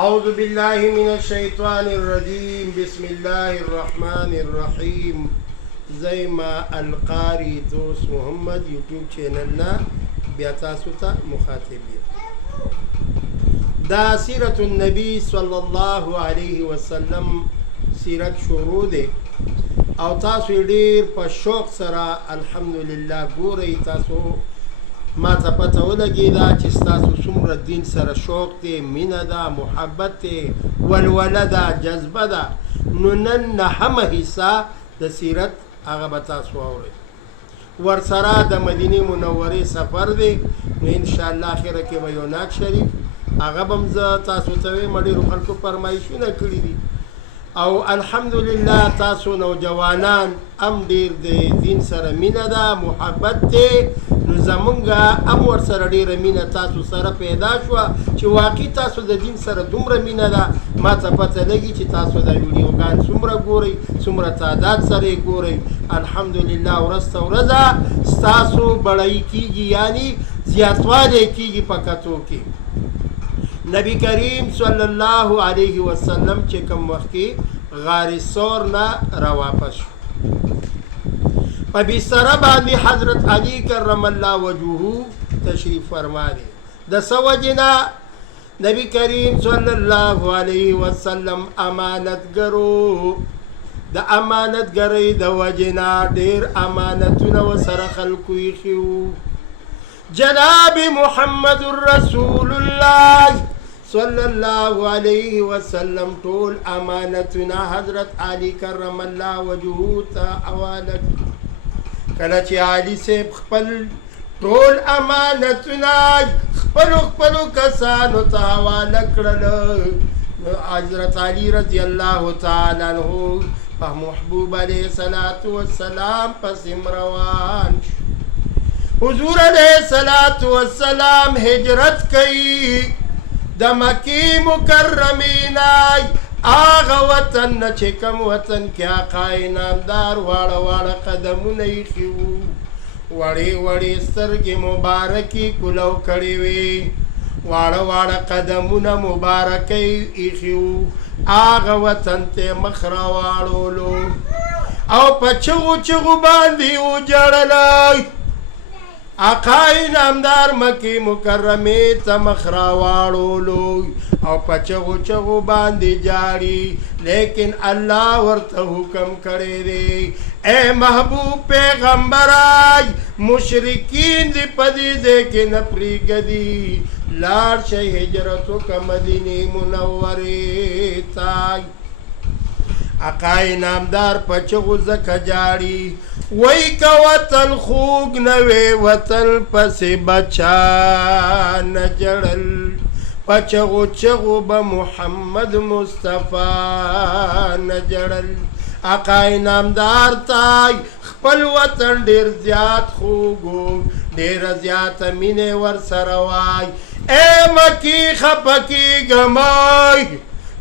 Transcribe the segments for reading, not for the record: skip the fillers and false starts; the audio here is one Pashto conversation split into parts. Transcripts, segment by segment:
أعوذ بالله من الشيطان الرجيم بسم الله الرحمن الرحيم. زي ما القاري دوست محمد يوتيوب چینلنا بیا تاسو ته مخاطب دا سیرت النبی صلی الله علیه وسلم سیرت شروع ده او تاسو ډیر په شوق سره الحمدلله ګورئ. تاسو ما ته پته ولګي دا چې ستاسو څومره دین سره شوق دی، مینه ده، محبت دی، ولوله ده، جذبه ده. نو نن نهمه حصه د سیرت هغه به تاسو واورئ. ورسره د مدینې منورې سفر دی. نو انشاءالله اخره کې به یو نعت شریف هغه به هم زه تاسو ته وایم. ډېرو خلکو فرمایشونه کړي دي او الحمدلله تاسو نوجوانان هم ډېر د دین سره مینه ده، محبت دی. نو زمونږ هم ورسره ډېره مینه تاسو سره پیدا شوه چې واقعي تاسو د دین سره دومره مینه ده. ما ته پته لګي چې تاسو دا ویډیوګان څومره ګورئ، څومره تعداد سره یې ګورئ. الحمدلله ورځ ته ورځه ستاسو بړی کېږي، یعنی زیاتوالی کېږي په کتو کې. نبی کریم صلی الله علیه وسلم چې کوم وخت کې غار ثور نه راواپس شو، په بستره باندې حضرت علی کرم الله وجهه تشریف فرما دی. د څه وجې نه نبی کریم صلی الله علیه وسلم امانتګرو، د امانتګرۍ د وجې نه ډېر امانتونه ورسره خلکو ایښي وو. جناب محمد رسول الله صلی الله علیه وسلم ټول امانتونه حضرت علی کرم الله وجهه ته حواله کله چې علی صاحب خپل ټول امانتونه خپلو کسانو ته حواله کړل. حضرت علی رضی الله تعالی عنہ په محبوب علیه الصلاة والسلام پسې روان شو. حضور علیه الصلاة والسلام هجرت کوي د مکی مکرمې نه هغه وطن نه چې کوم وطن کې آقا انعامدار واړه واړه قدمونه ایښي وو، وړې وړې سترګې مبارکې کولو کړې وې، واړه واړه قدمونه مبارکۍ ایښي وو. هغه وطن ته مخ راواړولو او په چغو چغو باندې وجړلی. آقا انعامدار مکی مکرمې ته مخ راواړولو او په چغو چغو باندې جاړي، لیکن الله ورته حکم کړی دی اے محبوب پیغمبرای مشرکین دې په دې ځای کې نه پرېږدي، لاړ شئ هجرت وکړه مدینې منورې ته. آقا انعامدار په چغو ځکه جاړي وی که وطن خوږ نه وی وطن پسې بچا نه جړل، په چغو چغو به محمد مصطفی نه جړل. آقا انعامدار ته خپل وطن ډېر زیات خوږ، ډېره زیاته مینې ورسره وای. ای مکی خفه کېږمای،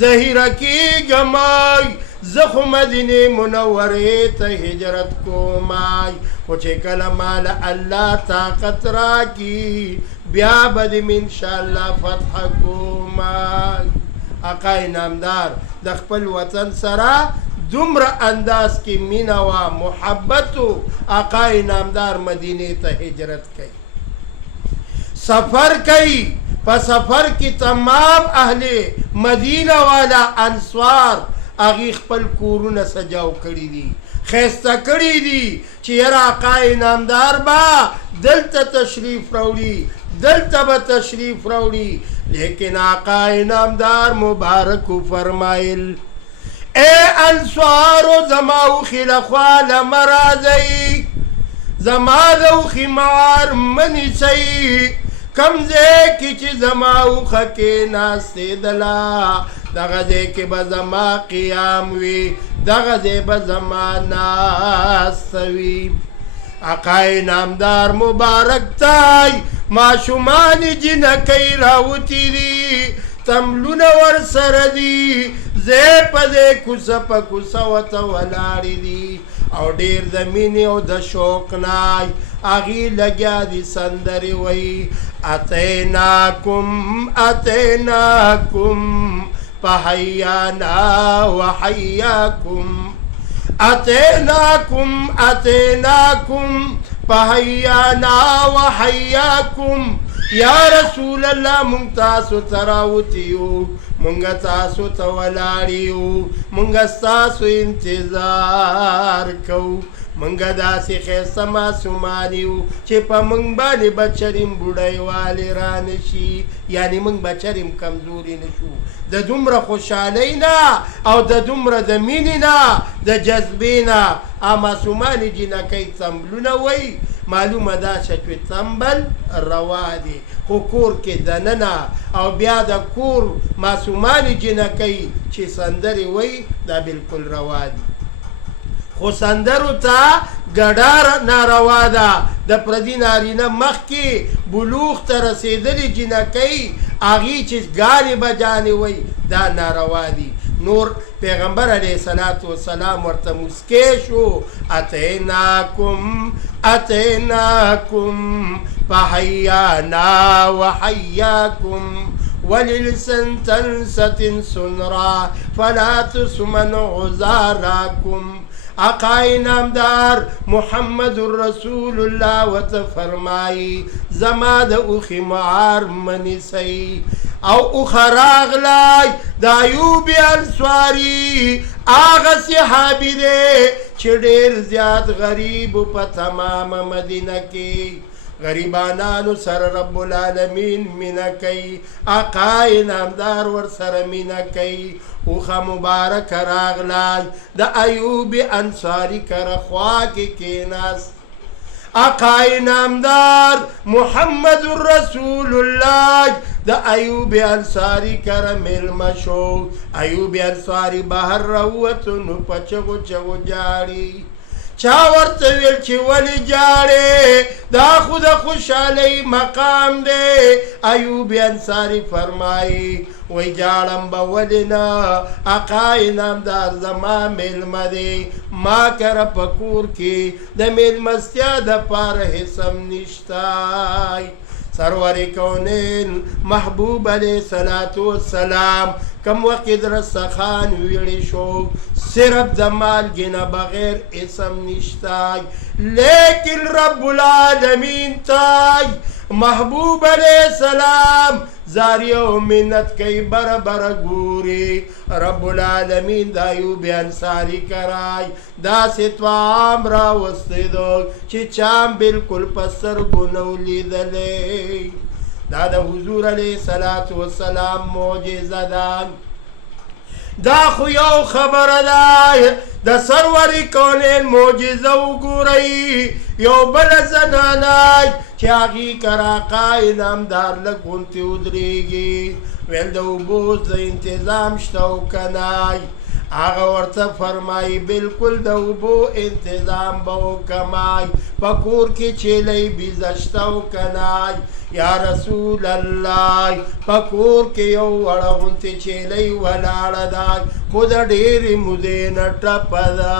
زهیره کېږمای، زه خو مدینې منورې ته هجرت کومای، خو چې کله مال الله طاقت راکي بیا به دې مې انشاءالله فتح کومای. آقا انعامدار د خپل وطن سره دومره انداز کې مینه وه، محبت و. آقا انعامدار مدینې ته هجرت کوي، سفر کوي. په سفر کې تمام اهل مدینه والا انصار هغې خپل کورونه سجاو کړي دي، ښایسته کړي دي چې یاره آقا انعامدار به دلته تشریف راوړي، دلته به تشریف راوړي. لیکن آقا انعامدار مبارک فرمایل اے انصارو زما اوښې لخوا لمه راځئ، زما د اوښې معار مه نیسئ. کم ځای کې چې زما اوښه کېناستېدله دغه ځای کې به زما قیام وي، دغه ځای به زما ناسته وي. آقا انعامدار مبارک تای ماشومان جنکۍ راوتي دي، تملونه ورسره دي، ځای په ځای کوڅه په کوڅه ورته ولاړې دي او ډیر د مینې او د شوق نه هغې لګیا دي سندرې وایي اتیناکم اتیناکم فحیانا وحیاکم اتیناکم اتیناکم فحیانا وحیاکم یا رسول الله مونږ تاسو ته راوتیو مونږ تاسو ته ولاړیو مونږ ستاسو انتظار کوو منګه داسې ښایسته معصومان یو چې په موږ باندې به چریم بوډیوالی را نشي یعنې موږ به چریم کمزوري نه شو د دومره خوشحالۍ نه او د دومره د مینې نه د جذبې نه معصومانې جینکۍ تمبلونه وایي معلومه دا شوه چې تمبل روا دی خو کور کې دننه او بیا د کور معصومانې جینکۍ چې سندرې وایي دا بلکل روا دی خو سندرو ته ګډار ناروا ده د پردي نارینه مخکې بلوغ ته رسېدلې جینکۍ هغې چې ګانې بجانې وایي دا ناروا دي نور پیغمبر علیه الصلاة والسلام ورته مسکی شو اتیناکم اتیناکم فحیانا وحیاکم وللسن تنست سنرا فلا تسمن عذاراکم آقای نامدار محمد رسول الله وته فرمایي زما د اوخې معار منیسئ او اوښه راغلی د ایوب انصاري هغه صحابي دی چې ډېر زیات غریب په تمامه مدینه کې غریبانانو سره رب العالمین مینه کوي آقای نامدار ورسره مینه کوي اوښه مبارک راغلی د ایوب انصاري کره خوا کې کېناست آقای نامدار محمد رسول الله د ایوب انصاري کره میلمه شو ایوب انصاري بهر راووتو نو په چغو چغو جاړي چا ورته ویل چې ولې جاړې دا خو د خوشحالۍ مقام دی ایوب انصاري فرمایي وی جاړم به ولې نه آقای نامدار زما میلمه دی ما کره په کور کې د میلمستیا دپاره هېڅ هم نشته سرور کونین محبوب علیه الصلاة والسلام کم وقت رستخان ویړی شو صرف د مالګې نه بغیر اسم نشتای لیکن رب العالمین تای محبوب علیه السلام زاری او منت کئی بر بر گوری رب العالمین دا ایوب انصاری کرائی دا ستوام را وستی دو چی چام بالکل پسر گنو لیدلی دا دا حضور علیہ السلام معجزه دان دا خو یو خبر ده د سروری کونین معجزه وګورئ یو بل زنانای چې هغې کره آقای نامدار لږ غونتې ودرېږي ویل د اوبو د انتظام شته او که نه هغه ورته فرمایي بلکل د اوبو انتظام به وکمای په کور کې چیلۍ بیزه شته او که نه یا رسول الله په کور کې یو وړه غوندې چیلۍ ولاړه ده خو د ډېرې مودې نه ټپه ده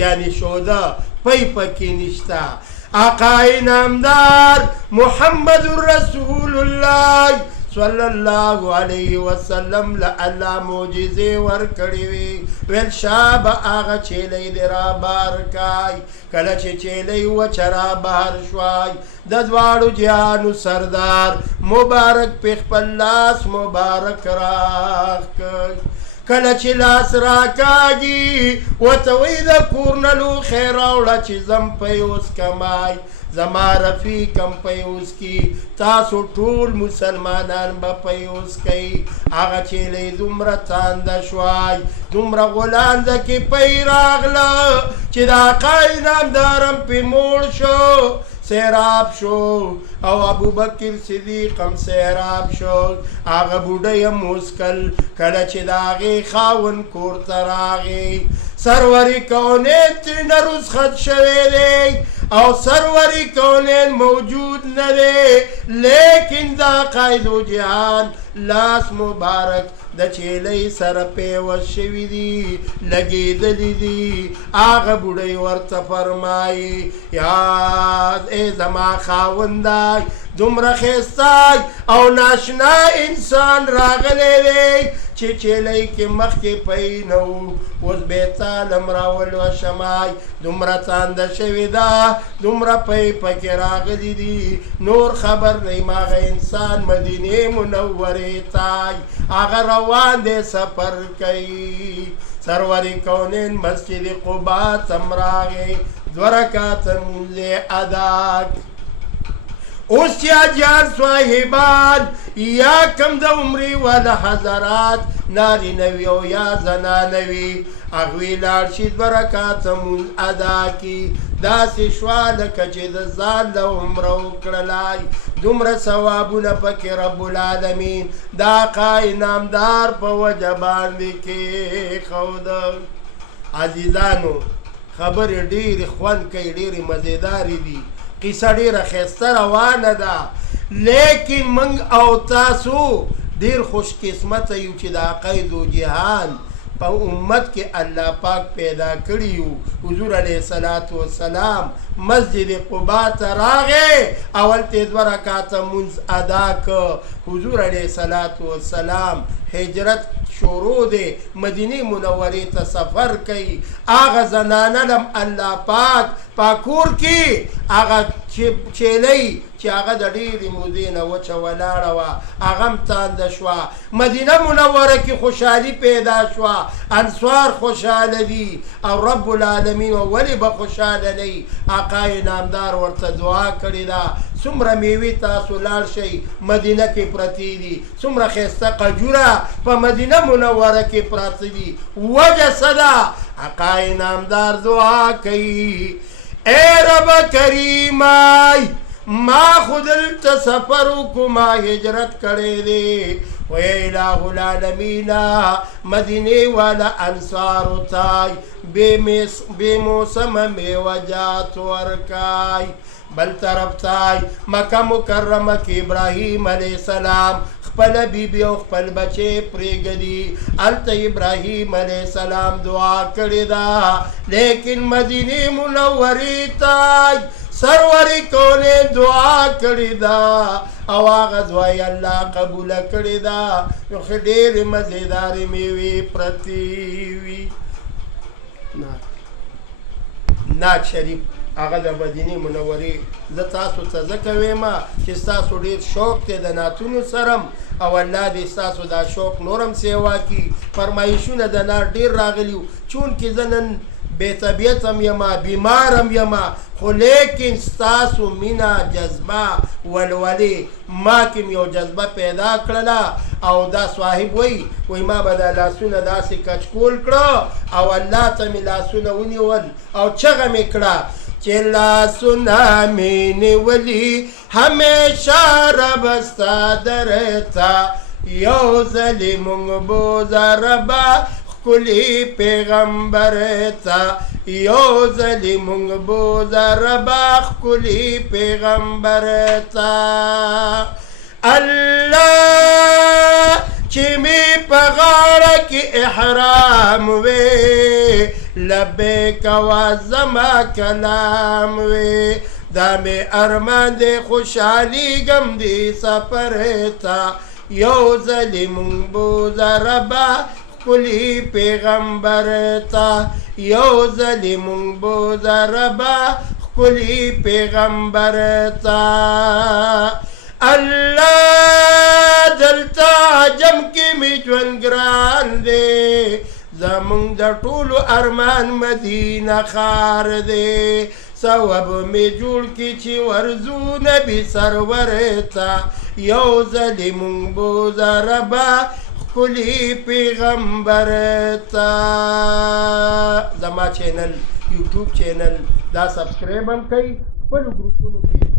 یعنې شوده پی پکې نشته آقای نامدار محمد رسول الله صلی الله علیه وسلم الله معجزې ورکړې وې ویل شابه هغه چیلۍ دې رابار کای کله چې چیلۍ وچه رابار شوای د دواړو جهانو سردار مبارک پې خپل لاس مبارک راخ کړ کله چې لاس راکاږي ورته وایي د کور نه لوښی راوړه چې ځم پیوس کمای زما رفیقم پیوس کی تاسو ټول مسلمانان به پیوس کوي هغه چیلۍ دومره تانده شوای دومره غولانده کې پی راغله چې د آقای نامدارم پې موړ شو سیراب شو او ابوبکر صدیق هم سیراب شو هغه بوډۍ هم مسکل کله چې د هغې خاوند کور ته راغی سروری کونین ترین رسخت شوی دی او سروری کونین موجود نده لیکن دا قائدو جهان لاس مبارک د چیلی سر پیوست شوی دی لگیدلی دی آغا بوڑی ورطا فرمائی یاد ای زما خاوندائی دومره خیستای او ناشنا انسان راغلی دی چې چیلی کې مخکې پی نو اوس بیتالم راولو شمای دومره تانده شوی ده دومره پی پکې راغلی دی نور خبر دی ماغه انسان مدینه منورې تای هغه روان دی سفر کوي سروری کونین مسجد قبا تم راغی دو رکعت لمونځ ادا اوس چې اجان صاحبان یا کم د عمرې والا حضرات نارینه وي او یا زنانه وي هغوی لاړ شي دوه رکعته مونځ ادا کړي داسې شوه لکه چې د ځان له عمره وکړلی دومره ثوابونه پکې رب العالمین دا انعامدار په وجه باندې کېښوده عزیزانو خبرې ډېرې خوند کوي ډېرې مزېدارې دي قصه ډیره ښایسته روانه ده لیکن موږ او تاسو ډیر خوش قسمته یو چې د عقایدو جهان په امت کې الله پاک پیدا کړي یو حضور علیه الصلاة والسلام مسجد قبا ته راغې اول ته دوه رکعته مونځ ادا که حضور علیه الصلاة والسلام هجرت شروع دی مدینه منورې ته سفر کوي هغه زنانه لم الله پاک پاکور کې هغه چیلی چې هغه د ډېرې مودې نه وچه ولاړه وه هغه هم تانده شوه مدینه منوره کې خوشحالي پیدا شوه انصار خوشحاله دي او رب العالمین ولې به خوشحاله نه وي آقا انعامدار ورته دعا کړې ده څومره میوې تاسو لاړ شئ مدینه کې پرتې دي څومره ښایسته قجوره په مدینه منوره کې پراته دي وجه څه ده آقا انعامدار دعا کوي ای رب کریمای ما خودلته سفر وکړو ما هجرت کړی دی و الہ العالمین مدینې والا انصارو ته بې موسمه میوجات ورکای بل طرف ته مکه مکرمه کې ابراهیم علیه السلام خپل بیبي او خپل بچی پرېږدي هلته ابراهیم علیه السلام دعا کړې ده لیکن مدینې منورې ته سروری کونې دعا کړې ده او هغه دعا یې الله قبوله کړې ده نو ښه ډېرې مزېدارې میوې پرتې وي نعت شریف هغه د مدینې منورې زه تاسو ته ځکه ویم چې ستاسو ډېر شوق دی د نعتونو سره او الله دې ستاسو دا شوق نور هم سیوا کړي فرمایشونه د نعت ډېر راغلي وو چونکې زه نن بې طبیعت هم یم بیمار هم یم خو لیکن ستاسو مینه جذبه ولولې ما کې یو جذبه پیدا کړله او دا صاحب وایي ما به دا لاسونه داسې کچکول کړه او الله ته مې لاسونه ونیول او چغه مې کړه چې لاسونه مې نیولي همیشه رب ستا درته یو ځلې مونږ بوځه ربه ښکلي پیغمبر ته یو ځلې مونږ بوځه ربه ښکلي پیغمبر ته الله چې مې په غاړه کې احرام وې لبیک وا زما کلام وې دا مې ارمان دی خوشحالېږم دې سفر ته یو ځلې مونږ بوځه ربه ښکلي پیغمبر ته یو ځلې مونږ بوځه ربه ښکلي پیغمبر ته الله دلته عجم کې مې ژوند ګران دی زمونږ د ټولو ارمان مدینه ښار دی ثواب مې جوړ کړي چې ورځو نبي سرور ته یو ځلې مونږ بوځه ربه ښکلي پیغمبر ته زما چینل یوټیوب چینل دا سبسکرایب هم کوئ خپلو ګروپونو کې